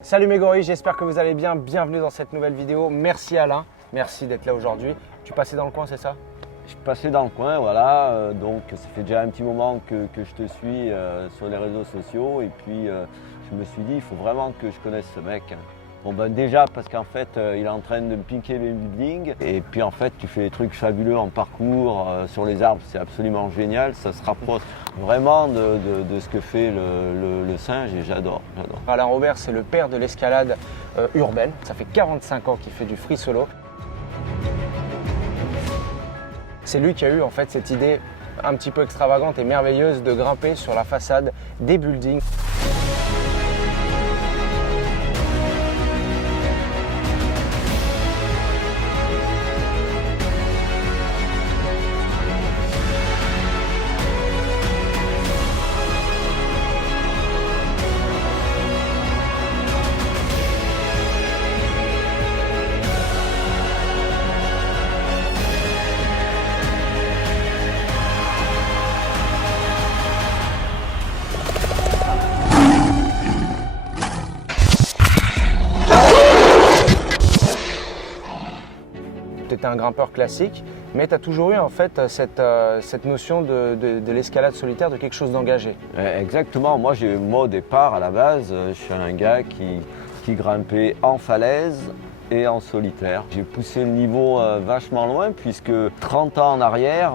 Salut mes gorilles, j'espère que vous allez bien. Bienvenue dans cette nouvelle vidéo. Merci Alain, merci d'être là aujourd'hui. Tu passais dans le coin, c'est ça? Je suis passé dans le coin, voilà. Donc ça fait déjà un petit moment que je te suis sur les réseaux sociaux. Et puis je me suis dit, il faut vraiment que je connaisse ce mec. Bon ben déjà parce qu'en fait il est en train de me piquer mes buildings. Et puis en fait tu fais des trucs fabuleux en parcours sur les arbres, c'est absolument génial. Ça se rapproche vraiment de ce que fait le singe et j'adore. Alain Robert, c'est le père de l'escalade urbaine. Ça fait 45 ans qu'il fait du free solo. C'est lui qui a eu en fait cette idée un petit peu extravagante et merveilleuse de grimper sur la façade des buildings. Tu étais un grimpeur classique, mais tu as toujours eu en fait cette notion de l'escalade solitaire, de quelque chose d'engagé. Exactement, moi au départ à la base, je suis un gars qui grimpait en falaise et en solitaire. J'ai poussé le niveau vachement loin puisque 30 ans en arrière,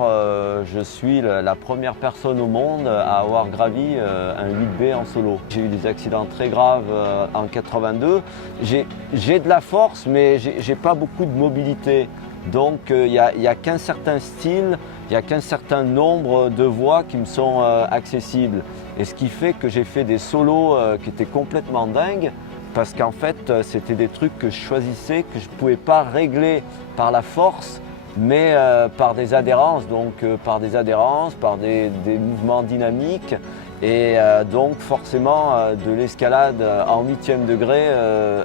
je suis la première personne au monde à avoir gravi un 8B en solo. J'ai eu des accidents très graves en 82. J'ai de la force mais j'ai pas beaucoup de mobilité. Donc il n'y a qu'un certain style, il n'y a qu'un certain nombre de voies qui me sont accessibles. Et ce qui fait que j'ai fait des solos qui étaient complètement dingues. Parce qu'en fait, c'était des trucs que je choisissais, que je ne pouvais pas régler par la force, mais par des adhérences, par des mouvements dynamiques, et donc forcément de l'escalade en 8e degré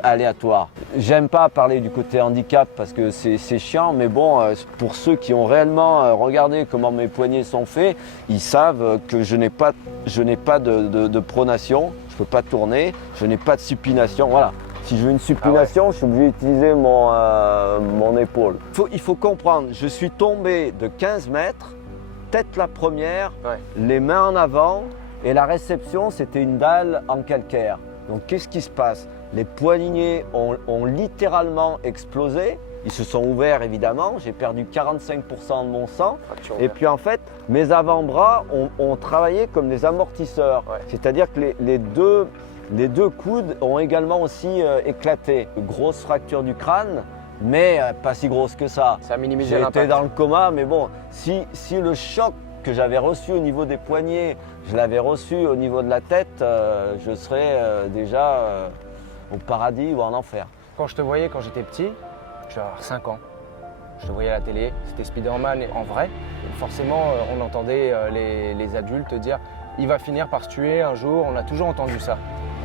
aléatoire. J'aime pas parler du côté handicap parce que c'est chiant, mais bon, pour ceux qui ont réellement regardé comment mes poignets sont faits, ils savent que je n'ai pas de pronation. Je ne peux pas tourner, je n'ai pas de supination, voilà. Si je veux une supination, je suis obligé d'utiliser mon épaule. Il faut comprendre, je suis tombé de 15 mètres, tête la première, les mains en avant, et la réception, c'était une dalle en calcaire. Donc qu'est-ce qui se passe? Les poignets ont littéralement explosé. Ils se sont ouverts évidemment, j'ai perdu 45% de mon sang. Et puis en fait, mes avant-bras ont travaillé comme des amortisseurs. C'est-à-dire que les deux coudes ont également aussi éclaté. Grosse fracture du crâne, mais pas si grosse que ça. Ça a minimisé l'impact. J'étais dans le coma, mais bon, si le choc que j'avais reçu au niveau des poignets, je l'avais reçu au niveau de la tête, je serais déjà au paradis ou en enfer. Quand je te voyais quand j'étais petit, je vais avoir 5 ans. Je te voyais à la télé, c'était Spider-Man en vrai. Et forcément, on entendait les adultes dire « il va finir par se tuer un jour », on a toujours entendu ça.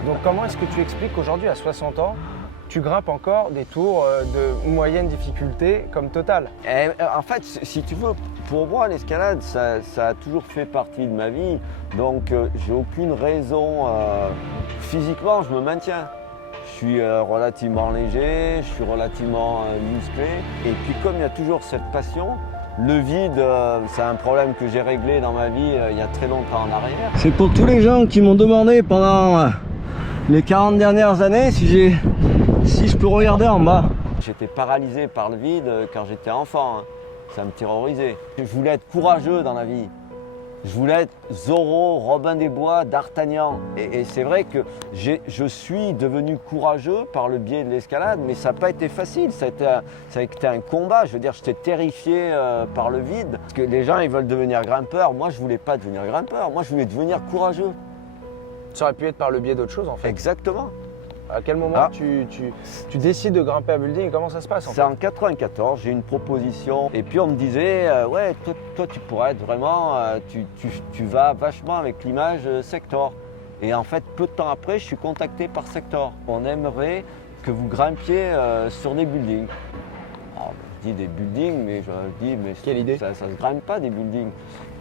Donc comment est-ce que tu expliques qu'aujourd'hui, à 60 ans, tu grimpes encore des tours de moyenne difficulté comme Total? En fait, si tu veux, pour moi, l'escalade, ça a toujours fait partie de ma vie. Donc, j'ai aucune raison. Physiquement, je me maintiens. Je suis relativement léger, je suis relativement musclé. Et puis comme il y a toujours cette passion, le vide, c'est un problème que j'ai réglé dans ma vie il y a très longtemps en arrière. C'est pour tous les gens qui m'ont demandé pendant les 40 dernières années si je peux regarder en bas. J'étais paralysé par le vide quand j'étais enfant, hein. Ça me terrorisait. Je voulais être courageux dans la vie. Je voulais être Zorro, Robin des Bois, D'Artagnan. Et c'est vrai que je suis devenu courageux par le biais de l'escalade, mais ça n'a pas été facile. Ça a été un combat. Je veux dire, j'étais terrifié par le vide. Parce que les gens, ils veulent devenir grimpeurs. Moi, je ne voulais pas devenir grimpeur. Moi, je voulais devenir courageux. Ça aurait pu être par le biais d'autre chose en fait. Exactement. À quel moment tu décides de grimper à building et comment ça se passe en fait? C'est en 94, j'ai eu une proposition et puis on me disait ouais, toi tu pourrais être vraiment, tu vas vachement avec l'image Sector. Et en fait, peu de temps après, je suis contacté par Sector. On aimerait que vous grimpiez sur des buildings. Alors, dis des buildings, mais je dis, mais Quelle idée. ça ne se grimpe pas des buildings.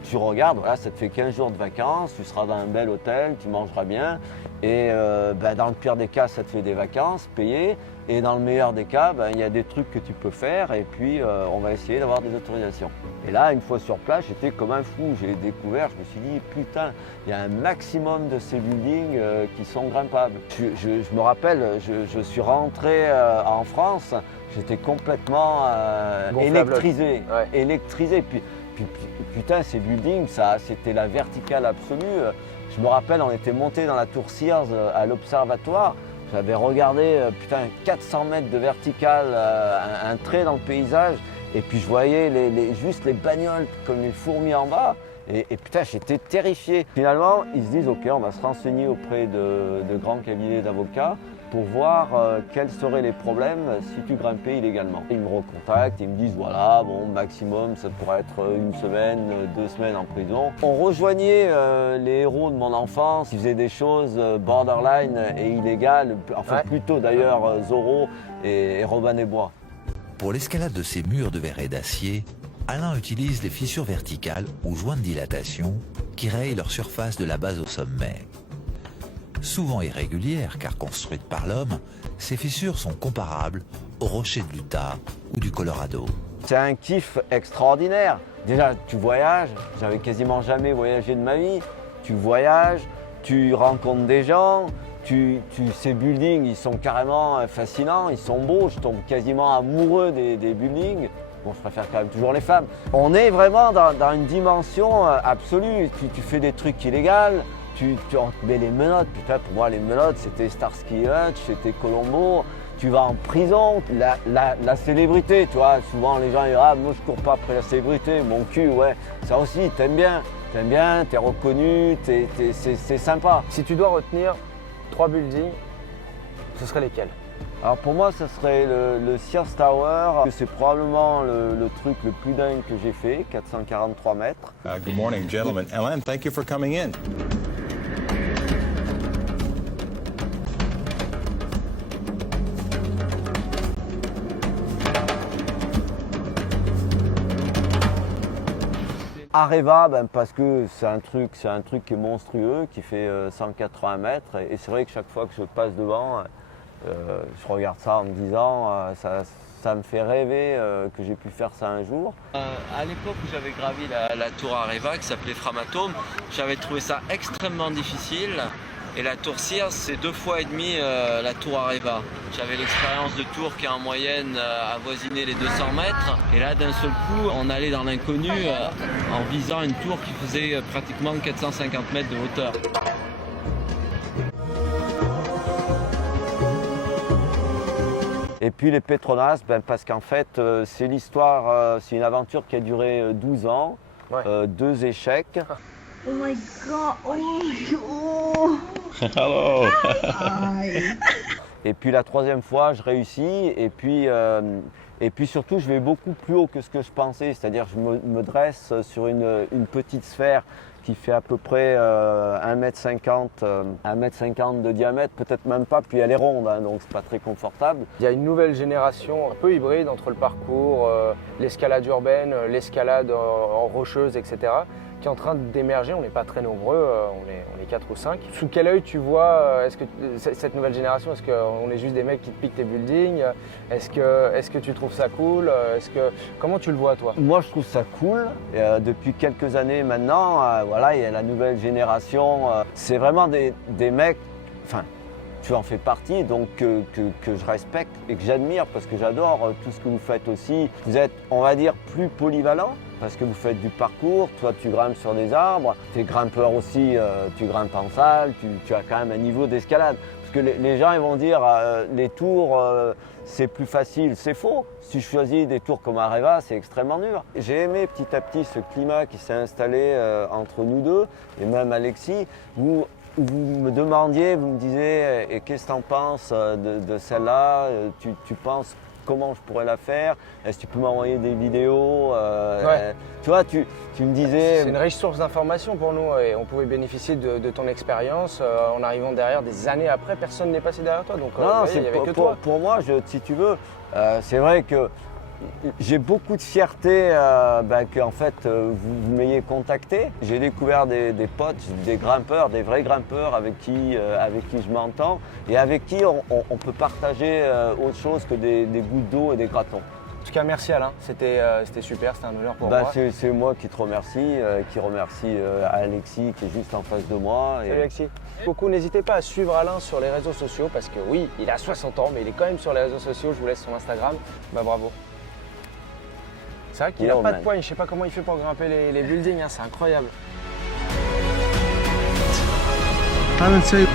Tu regardes, voilà, ça te fait 15 jours de vacances, tu seras dans un bel hôtel, tu mangeras bien. Et dans le pire des cas, ça te fait des vacances payées. Et dans le meilleur des cas, il y a des trucs que tu peux faire et puis on va essayer d'avoir des autorisations. Et là, une fois sur place, j'étais comme un fou. J'ai découvert, je me suis dit, putain, il y a un maximum de ces buildings qui sont grimpables. Je me rappelle, je suis rentré en France, j'étais complètement électrisé. Ouais. Électrisé. Puis, putain, ces buildings, c'était la verticale absolue. Je me rappelle, on était monté dans la tour Sears à l'observatoire. J'avais regardé, 400 mètres de verticale, un trait dans le paysage. Et puis je voyais juste les bagnoles comme les fourmis en bas. Et putain, j'étais terrifié. Finalement, ils se disent, OK, on va se renseigner auprès de grands cabinets d'avocats pour voir quels seraient les problèmes si tu grimpais illégalement. Ils me recontactent, ils me disent, voilà, bon, maximum, ça pourrait être 1 semaine, 2 semaines en prison. On rejoignait les héros de mon enfance qui faisaient des choses borderline et illégales, enfin Ouais. plutôt d'ailleurs Zorro et Robin des Bois. Pour l'escalade de ces murs de verre et d'acier, Alain utilise les fissures verticales ou joints de dilatation qui rayent leur surface de la base au sommet. Souvent irrégulières car construites par l'homme, ces fissures sont comparables aux rochers de l'Utah ou du Colorado. C'est un kiff extraordinaire. Déjà, tu voyages, j'avais quasiment jamais voyagé de ma vie. Tu voyages, tu rencontres des gens, ces buildings, ils sont carrément fascinants, ils sont beaux, je tombe quasiment amoureux des buildings. Bon, je préfère quand même toujours les femmes. On est vraiment dans une dimension absolue. Tu fais des trucs illégaux, tu mets les menottes. Putain, pour moi, les menottes, c'était Starsky Hutch, c'était Colombo. Tu vas en prison, la célébrité, tu vois. Souvent, les gens disent, ah, moi, je cours pas après la célébrité, mon cul, ouais. Ça aussi, t'aimes bien, t'es reconnu, c'est sympa. Si tu dois retenir 3 buildings, ce serait lesquels? Alors pour moi, ce serait le Sears Tower. C'est probablement le truc le plus dingue que j'ai fait, 443 mètres. Good morning, gentlemen. Ellen, thank you for coming in. Areva, parce que c'est un truc qui est monstrueux, qui fait 180 mètres. Et c'est vrai que chaque fois que je passe devant, je regarde ça en me disant, ça me fait rêver que j'ai pu faire ça un jour. À l'époque où j'avais gravi la tour Areva, qui s'appelait Framatome, j'avais trouvé ça extrêmement difficile. Et la tour Sears, c'est 2 fois et demi la tour Areva. J'avais l'expérience de tour qui en moyenne avoisinait les 200 mètres. Et là, d'un seul coup, on allait dans l'inconnu en visant une tour qui faisait pratiquement 450 mètres de hauteur. Et puis les Petronas, parce qu'en fait, c'est l'histoire, c'est une aventure qui a duré 12 ans, Ouais. 2 échecs. Oh my god! Oh my god! Hello. Et puis la 3e fois, je réussis. Et puis surtout, je vais beaucoup plus haut que ce que je pensais. C'est-à-dire, je me dresse sur une petite sphère qui fait à peu près 1,50 m de diamètre, peut-être même pas, puis elle est ronde, hein, donc c'est pas très confortable. Il y a une nouvelle génération un peu hybride entre le parcours, l'escalade urbaine, l'escalade en rocheuse, etc., qui est en train d'émerger. On n'est pas très nombreux, on est 4 ou 5. Sous quel œil tu vois cette nouvelle génération? Est-ce qu'on est juste des mecs qui te piquent tes buildings? Est-ce que tu trouves ça cool? Comment tu le vois, toi? Moi, je trouve ça cool. Depuis quelques années maintenant, voilà, il y a la nouvelle génération. C'est vraiment des mecs, enfin, tu en fais partie, donc que je respecte et que j'admire parce que j'adore tout ce que vous faites aussi. Vous êtes, on va dire, plus polyvalent parce que vous faites du parcours. Toi, tu grimpes sur des arbres. Tu es grimpeur aussi, tu grimpes en salle. Tu as quand même un niveau d'escalade. Parce que les gens ils vont dire les tours, c'est plus facile. C'est faux. Si je choisis des tours comme Areva, c'est extrêmement dur. J'ai aimé petit à petit ce climat qui s'est installé entre nous deux et même Alexis, où vous me demandiez, vous me disiez qu'est-ce que tu en penses de celle-là, tu penses comment je pourrais la faire, est-ce que tu peux m'envoyer des vidéos Ouais. Tu vois, tu me disais... C'est une riche source d'informations pour nous et on pouvait bénéficier de ton expérience en arrivant derrière des années après. Personne n'est passé derrière toi, donc Non, il n'y avait que toi. pour moi, si tu veux, c'est vrai que J'ai beaucoup de fierté qu'en fait vous m'ayez contacté. J'ai découvert des potes, des grimpeurs, des vrais grimpeurs avec qui je m'entends et avec qui on peut partager autre chose que des gouttes d'eau et des gratons. En tout cas, merci Alain, c'était super, c'était un honneur pour moi. C'est moi qui te remercie, qui remercie Alexis qui est juste en face de moi. Salut Alexis. Beaucoup, n'hésitez pas à suivre Alain sur les réseaux sociaux parce que oui, il a 60 ans, mais il est quand même sur les réseaux sociaux. Je vous laisse son Instagram. Bah bravo. C'est vrai qu'il n'a pas de poigne, je sais pas comment il fait pour grimper les buildings, hein, c'est incroyable. I would say